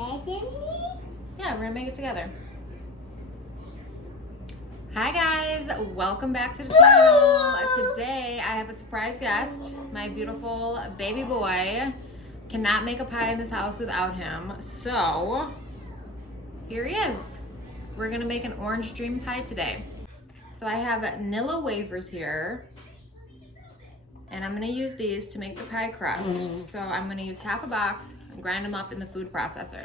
Yeah, we're gonna make it together. Hi guys, welcome back to the channel. Today I have a surprise guest, my beautiful baby boy. Cannot make a pie in this house without him. So here he is. We're gonna make an orange dream pie today. So I have Nilla wafers here, and I'm gonna use these to make the pie crust. So I'm gonna use half a box and grind them up in the food processor.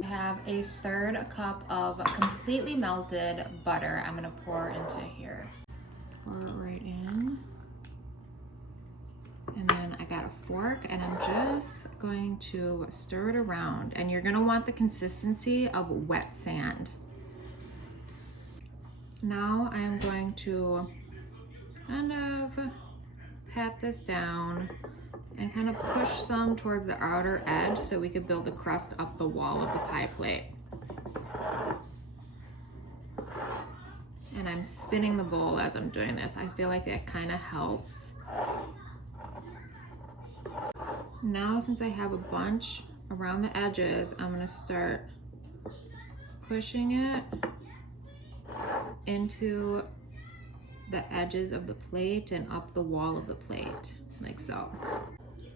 I have a third cup of completely melted butter I'm gonna pour into here. Just pour it right in. And then I got a fork and I'm just going to stir it around. And you're gonna want the consistency of wet sand. Now I'm going to kind of pat this down and kind of push some towards the outer edge so we could build the crust up the wall of the pie plate. And I'm spinning the bowl as I'm doing this. I feel like that kind of helps. Now, since I have a bunch around the edges, I'm gonna start pushing it into the edges of the plate and up the wall of the plate, like so.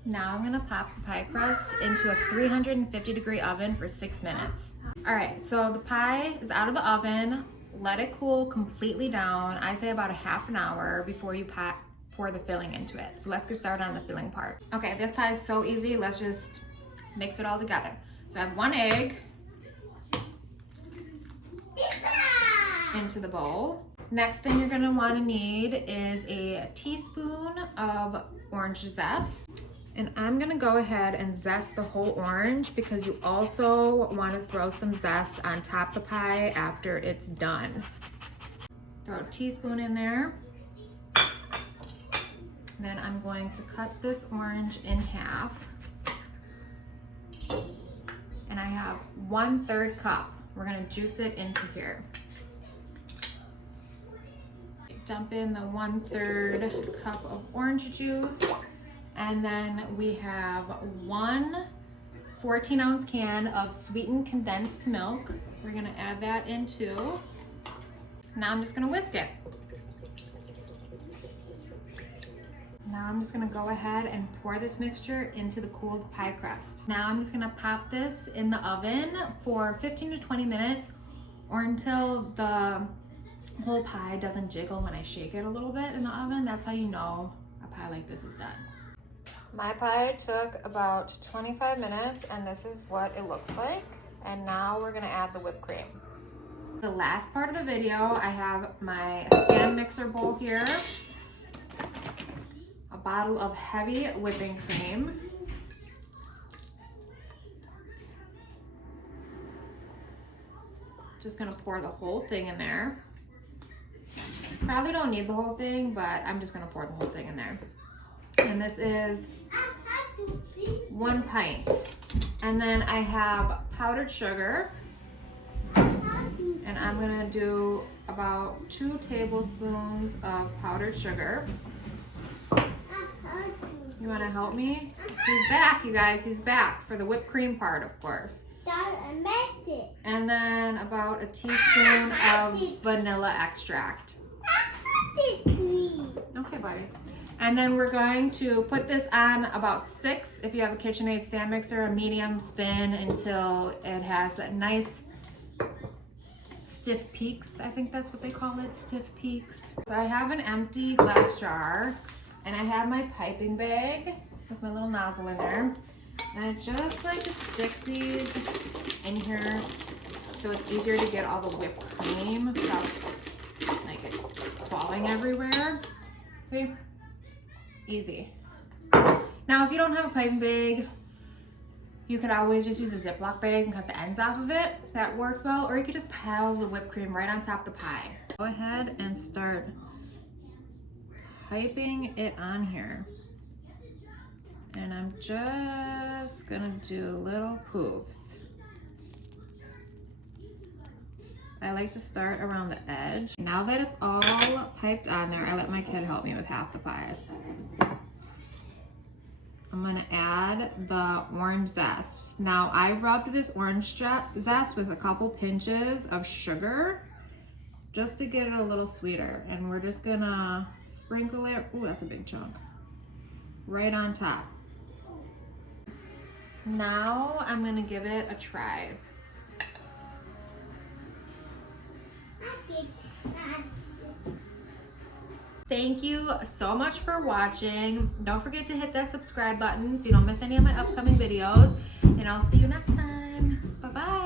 Now I'm gonna pop the pie crust into a 350-degree oven for 6 minutes. All right, so the pie is out of the oven. Let it cool completely down. I say about a half an hour before you pour the filling into it. So let's get started on the filling part. Okay, this pie is so easy. Let's just mix it all together. So I have 1 egg into the bowl. Next thing you're gonna wanna need is a teaspoon of orange zest. And I'm gonna go ahead and zest the whole orange because you also wanna throw some zest on top of the pie after it's done. Throw a teaspoon in there. Then I'm going to cut this orange in half. And I have 1/3 cup. We're gonna juice it into here. Dump in the 1/3 cup of orange juice. And then we have 1 14-ounce can of sweetened condensed milk. We're gonna add that in too. Now I'm just gonna whisk it. Now I'm just gonna go ahead and pour this mixture into the cooled pie crust. Now I'm just gonna pop this in the oven for 15 to 20 minutes or until the whole pie doesn't jiggle when I shake it a little bit in the oven. That's how you know a pie like this is done. My pie took about 25 minutes and this is what it looks like. And now we're gonna add the whipped cream. The last part of the video, I have my stand mixer bowl here, a bottle of heavy whipping cream, just gonna pour the whole thing in there. Probably don't need the whole thing, but I'm just gonna pour the whole thing in there. And this is 1 pint. And then I have powdered sugar. And I'm gonna do about 2 tablespoons of powdered sugar. You wanna help me? He's back, you guys, he's back for the whipped cream part, of course. And then about a teaspoon of vanilla extract. Okay, buddy. And then we're going to put this on about 6, if you have a KitchenAid stand mixer, a medium spin until it has a nice stiff peaks. I think that's what they call it, stiff peaks. So I have an empty glass jar and I have my piping bag with my little nozzle in there. And I just like to stick these in here so it's easier to get all the whipped cream without like it falling everywhere. See? Easy. Now, if you don't have a piping bag, you could always just use a Ziploc bag and cut the ends off of it. That works well. Or you could just pile the whipped cream right on top of the pie. Go ahead and start piping it on here. And I'm just gonna do little poofs. I like to start around the edge. Now that it's all piped on there, I let my kid help me with half the pie. add the orange zest. Now I rubbed this orange zest with a couple pinches of sugar just to get it a little sweeter. And we're just gonna sprinkle it, ooh, that's a big chunk, right on top. Now I'm gonna give it a try. Thank you so much for watching. Don't forget to hit that subscribe button so you don't miss any of my upcoming videos. And I'll see you next time. Bye-bye.